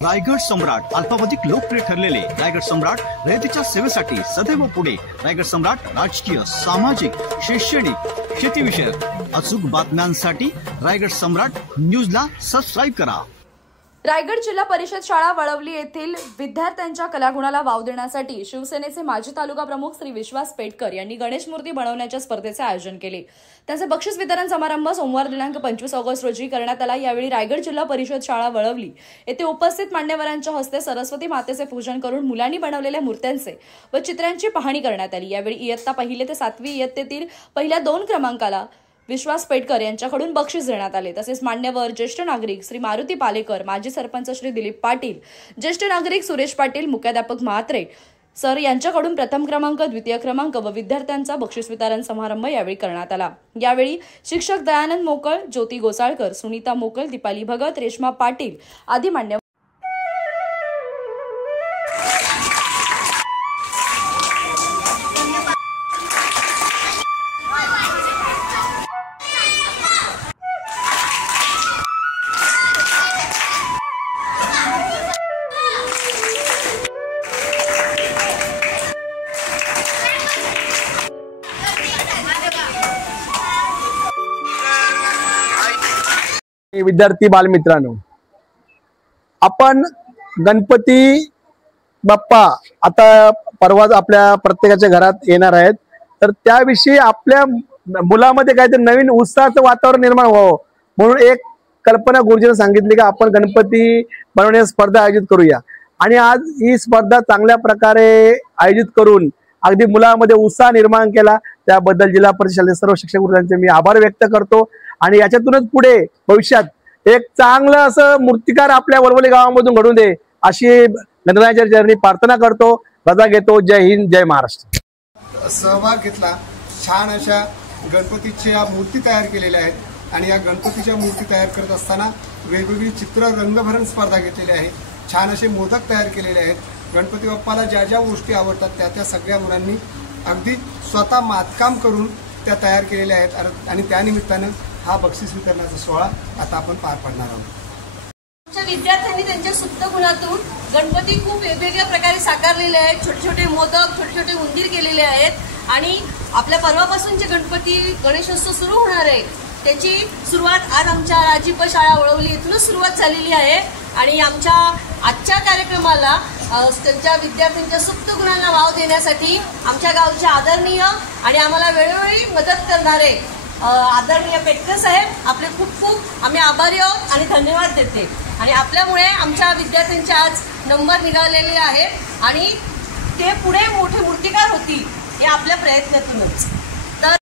रायगड सम्राट अल्पावधीत लोकप्रिय ठरलेले रायगड सम्राट रयतेच्या सेवेसाठी सदैव पुढे। रायगड सम्राट राजकीय, सामाजिक, शैक्षणिक, शेतीविषयक अचूक बातम्यांसाठी रायगड सम्राट न्यूजला सबस्क्राइब करा। रायगड जिल्हा परिषद शाळा वळवली येथील विद्यार्थ्यांच्या कलागुणाला वाव देण्यासाठी शिवसेनेचे माजी तालुका प्रमुख श्री विश्वास पेटकर यांनी गणेश मूर्ती बनवण्याच्या स्पर्धेचे आयोजन केले। त्याचे बक्षीस वितरण समारंभ सोमवार दिनांक 25 ऑगस्ट रोजी करण्यात आला। यावेळी रायगड जिल्हा परिषद शाळा वळवली येथे उपस्थित मान्यवरांच्या हस्ते सरस्वती मातेचे पूजन करून मुलांनी बनवलेल्या मूर्त्यांचे व चित्रांची पाहणी करण्यात आली। यावेळी इयत्ता 1 ते 7वी इयत्तेतील पहिल्या 2 क्रमांकाला विश्वास पेटकर यांच्याकडून बक्षीस देण्यात आले। तसेच मान्यवर ज्येष्ठ नागरिक श्री मारुती पालेकर, माजी सरपंच श्री दिलीप पाटील, ज्येष्ठ नागरिक सुरेश पाटील, मुख्याध्यापक म्हात्रे सर यांच्याकडून प्रथम क्रमांक, द्वितीय क्रमांक व विद्यार्थ्यांचा बक्षीस वितरण समारंभ यावेळी करण्यात आला। यावेळी शिक्षक दयानंद मोकळ, ज्योती गोसाळकर, सुनीता मोकळ, दीपाली भगत, रेश्मा पाटील आदी मान्यवर विद्यार्थी बालमित्रांनो, आपण गणपती बाप्पा आता परवा आपल्या प्रत्येकाच्या घरात येणार आहेत, तर त्याविषयी आपल्या मुलामध्ये काहीतरी नवीन उत्साहाचं वातावरण निर्माण व्हावं म्हणून एक कल्पना गुरुजीने सांगितली की आपण गणपती बनवण्याची स्पर्धा आयोजित करूया। आणि आज ही स्पर्धा चांगल्या प्रकारे आयोजित करून अगदी मुलामध्ये उत्साह निर्माण केला, त्याबद्दल जिल्हा परिषद शाळेतील सर्व शिक्षक वर्गाचे मी आभार व्यक्त करतो। आणि याच्यातूनच पुढे भविष्यात एक चांगलं असं मूर्तिकार आपल्या वळवली गावामधून घडून दे अशी गणरायाच्या चरणी प्रार्थना करतो। रजा घेतो। जय हिंद, जय महाराष्ट्र। सहभाग घेतला। छान अशा गणपतीच्या मूर्ती तयार केलेल्या आहेत आणि या गणपतीच्या मूर्ती तयार करत असताना वेगवेगळी चित्र रंगभरण स्पर्धा घेतलेली आहे। छान असे मोदक तयार केलेले आहेत। गणपती बाप्पाला ज्या ज्या गोष्टी आवडतात त्या सगळ्या मुलांनी अगदी स्वतः मातकाम करून त्या तयार केलेल्या आहेत आणि त्यानिमित्तानं हा बक्षीस वितरणाचा सोहळा आता आपण पार पाडणार आहोत। आमच्या विद्यार्थ्यांनी त्यांच्या सुप्त गुणातून गणपती खूप वेगवेगळ्या प्रकारे साकारलेले आहेत। छोटे छोटे मोदक, छोटे छोटे उंदीर केलेले आहेत आणि आपल्या परवापासून जे गणपती गणेशोत्सव सुरू होणार आहे त्याची सुरुवात आज आमच्या राजीप शाळा वळवली इथूनच सुरुवात झालेली आहे। आणि आमच्या आजच्या कार्यक्रमाला त्यांच्या विद्यार्थ्यांच्या सुप्त गुणांना वाव देण्यासाठी आमच्या गावचे आदरणीय आणि आम्हाला वेळोवेळी मदत करणारे आदरणीय पेटकर साहेब आपले खूप खूप आम्ही आभारी आहोत आणि धन्यवाद देते। आणि आपल्यामुळे आमच्या विद्यार्थ्यांचे आज नंबर निघालेले आहेत आणि ते पुढे मोठे मूर्तिकार होतील हे आपल्या प्रयत्नातूनच।